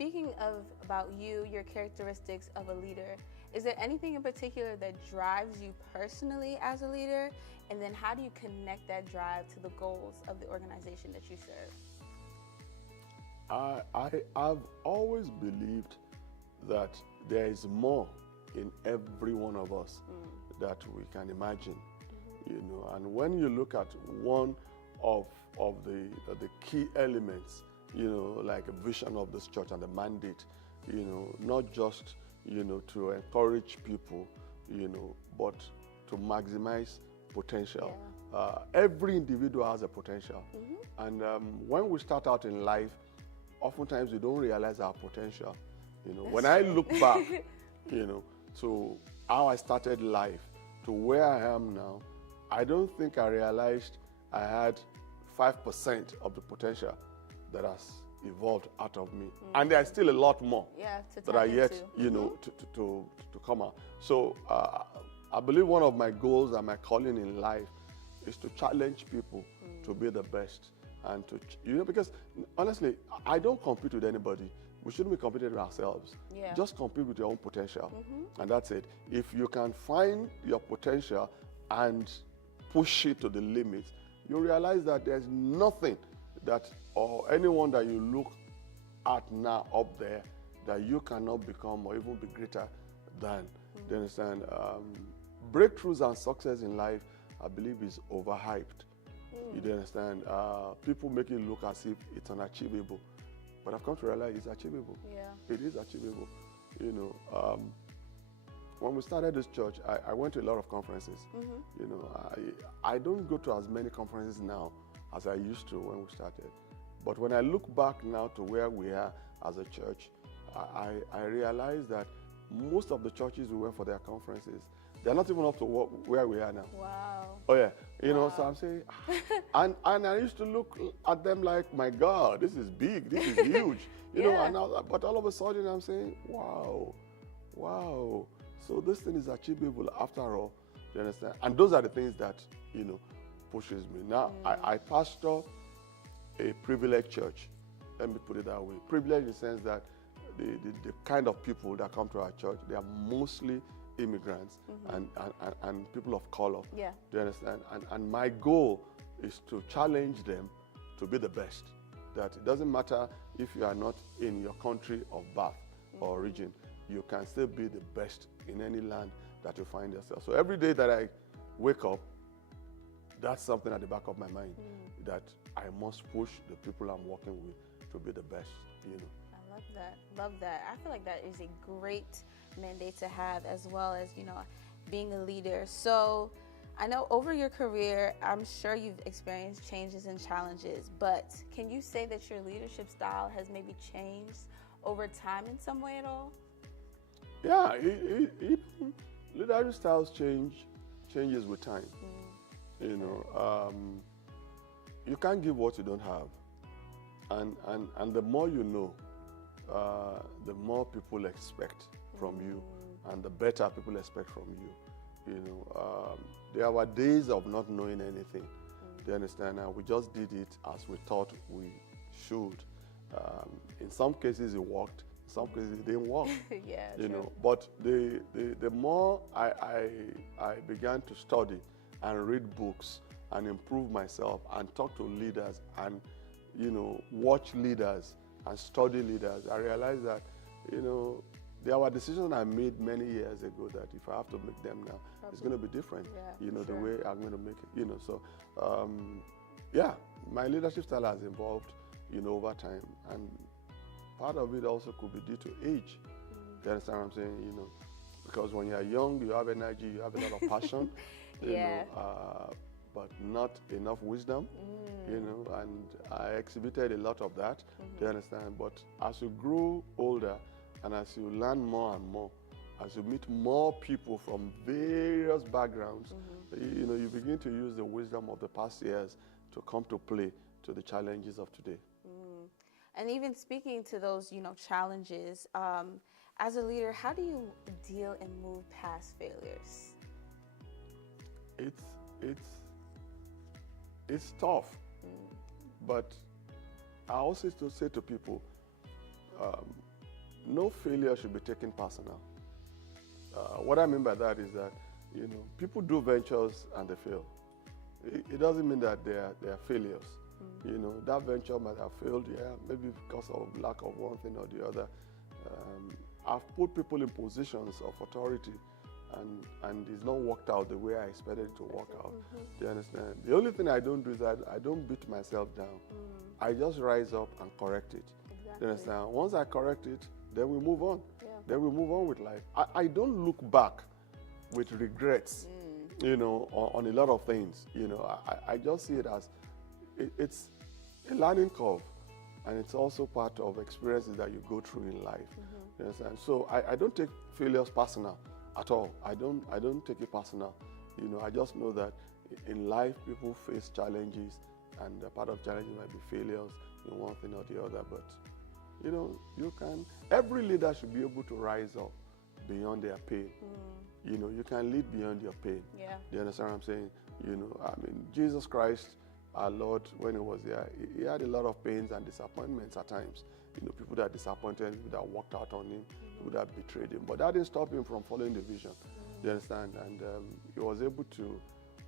speaking of about you, your characteristics of a leader, is there anything in particular that drives you personally as a leader? And then how do you connect that drive to the goals of the organization that you serve? I've always believed that there is more in every one of us that we can imagine, you know. And when you look at one of the key elements, you know, like a vision of this church and the mandate, you know, not just, you know, to encourage people, you know, but to maximize potential. Yeah. Every individual has a potential. And when we start out in life, oftentimes we don't realize our potential. You know, when I look back, you know, to how I started life to where I am now, I don't think I realized I had 5% of the potential that has evolved out of me. And there's still a lot more that are yet, you know, to come out. So I believe one of my goals and my calling in life is to challenge people to be the best. And to, you know, because honestly, I don't compete with anybody. We shouldn't be competing with ourselves. Yeah. Just compete with your own potential. And that's it. If you can find your potential and push it to the limit, you realize that there's nothing that, or anyone that you look at now up there, that you cannot become or even be greater than. Do you understand? Breakthroughs and success in life, I believe, is overhyped. You do understand? People make it look as if it's unachievable. But I've come to realize it's achievable. Yeah. It is achievable. You know, when we started this church, I went to a lot of conferences. You know, I don't go to as many conferences now as I used to when we started. But when I look back now to where we are as a church, I realize that most of the churches we went for their conferences, they're not even up to where we are now. Wow. Oh yeah, you know, so I'm saying, and I used to look at them like, my God, this is big, this is huge, you know, and now, but all of a sudden I'm saying, wow, so this thing is achievable after all, you understand? And those are the things that, you know, pushes me. Now, I pastor a privileged church, let me put it that way. Privileged in the sense that the kind of people that come to our church, they are mostly immigrants and people of color. Yeah. Do you understand? And my goal is to challenge them to be the best. That it doesn't matter if you are not in your country of birth or origin, you can still be the best in any land that you find yourself. So every day that I wake up, that's something at the back of my mind, that I must push the people I'm working with to be the best, you know. I love that. Love that. I feel like that is a great mandate to have, as well as, you know, being a leader. So I know over your career, I'm sure you've experienced changes and challenges, but can you say that your leadership style has maybe changed over time in some way at all? Yeah, leadership styles changes with time. You know, you can't give what you don't have, and the more you know, the more people expect from you, and the better people expect from you. You know, there were days of not knowing anything. Do you understand? And we just did it as we thought we should. In some cases it worked. In some cases it didn't work. Yeah, you true. know. But the more I began to study and read books and improve myself and talk to leaders and, you know, watch leaders and study leaders, I realized that, you know, there were decisions I made many years ago that if I have to make them now, it's going to be different, you know, the way I'm going to make it, you know. So, yeah, my leadership style has evolved, you know, over time. And part of it also could be due to age. You understand what I'm saying? You know, because when you're young, you have energy, you have a lot of passion, you know, but not enough wisdom, you know, and I exhibited a lot of that, do you understand? But as you grow older and as you learn more and more, as you meet more people from various backgrounds, you know, you begin to use the wisdom of the past years to come to play to the challenges of today. And even speaking to those, you know, challenges, as a leader, how do you deal and move past failures? It's tough, but I also say to people, no failure should be taken personal. What I mean by that is that, people do ventures and they fail. It doesn't mean that they are failures. That venture might have failed, maybe because of lack of one thing or the other. I've put people in positions of authority and it's not worked out the way I expected it to work out. Do you understand? The only thing I don't do is that I don't beat myself down. I just rise up and correct it. Exactly. Do you understand? Once I correct it, then we move on. Yeah. Then we move on with life. I don't look back with regrets, on a lot of things. I just see it as it's a learning curve, and it's also part of experiences that you go through in life. You understand? So I don't take failures personal at all. I don't take it personal. I just know that in life people face challenges, and a part of challenges might be failures in one thing or the other. But every leader should be able to rise up beyond their pain. You can lead beyond your pain. Yeah. Do you understand what I'm saying? Jesus Christ, our Lord, when he was there, he had a lot of pains and disappointments at times. People that disappointed, people that walked out on him, people that betrayed him. But that didn't stop him from following the vision. Do you understand? And he was able to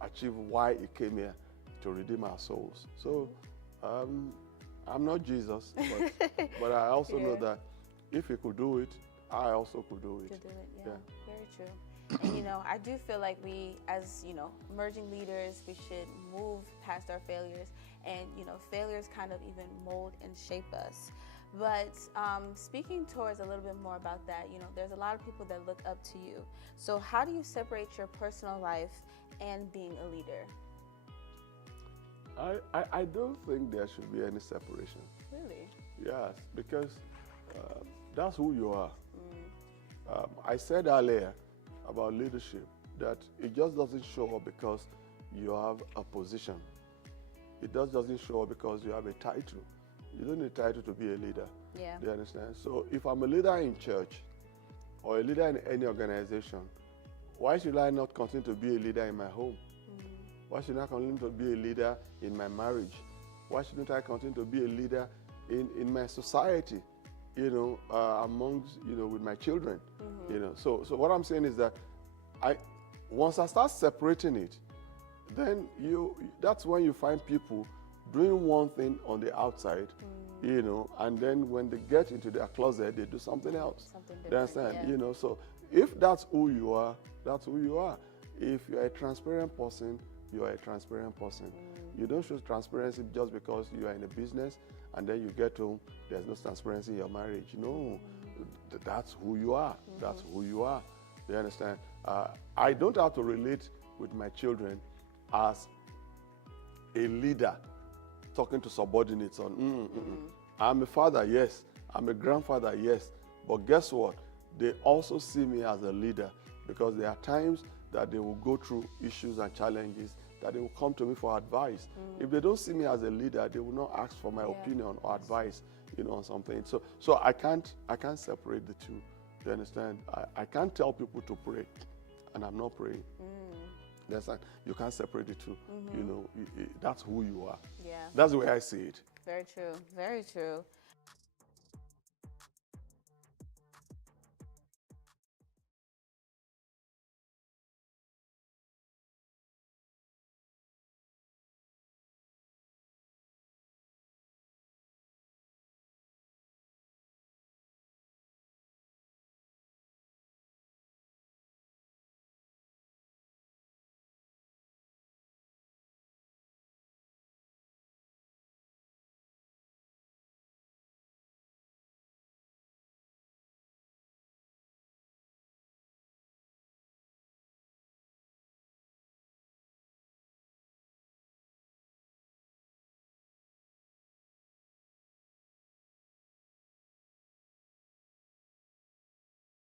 achieve why he came here, to redeem our souls. So I'm not Jesus, but I also know that if he could do it, I also could do it. Could do it, yeah. Very true. And I do feel like we, as emerging leaders, we should move past our failures, and failures kind of even mold and shape us. But speaking towards a little bit more about that, there's a lot of people that look up to you. So how do you separate your personal life and being a leader? I don't think there should be any separation. Really? Yes, because that's who you are. I said earlier about leadership that it just doesn't show up because you have a position. It just doesn't show up because you have a title. You don't need a title to be a leader. Yeah. Do you understand? So if I'm a leader in church or a leader in any organization, why should I not continue to be a leader in my home? Why should I continue to be a leader in my marriage? Why shouldn't I continue to be a leader in my society? Amongst, with my children. So what I'm saying is that once I start separating it, then that's when you find people doing one thing on the outside, and then when they get into their closet, they do something else. Something You different. understand? Yeah. So if that's who you are, that's who you are. If you're a transparent person, you are a transparent person. You don't show transparency just because you are in a business and then you get home, there's no transparency in your marriage. No, that's who you are. That's who you are. Do you understand? I don't have to relate with my children as a leader talking to subordinates on. I'm a father, yes. I'm a grandfather, yes. But guess what? They also see me as a leader, because there are times that they will go through issues and challenges that they will come to me for advice. If they don't see me as a leader, they will not ask for my opinion or advice, on something. So I can't separate the two. Do you understand? I can't tell people to pray, and I'm not praying. You can't separate the two. That's who you are. Yeah. That's the way I see it. Very true. Very true.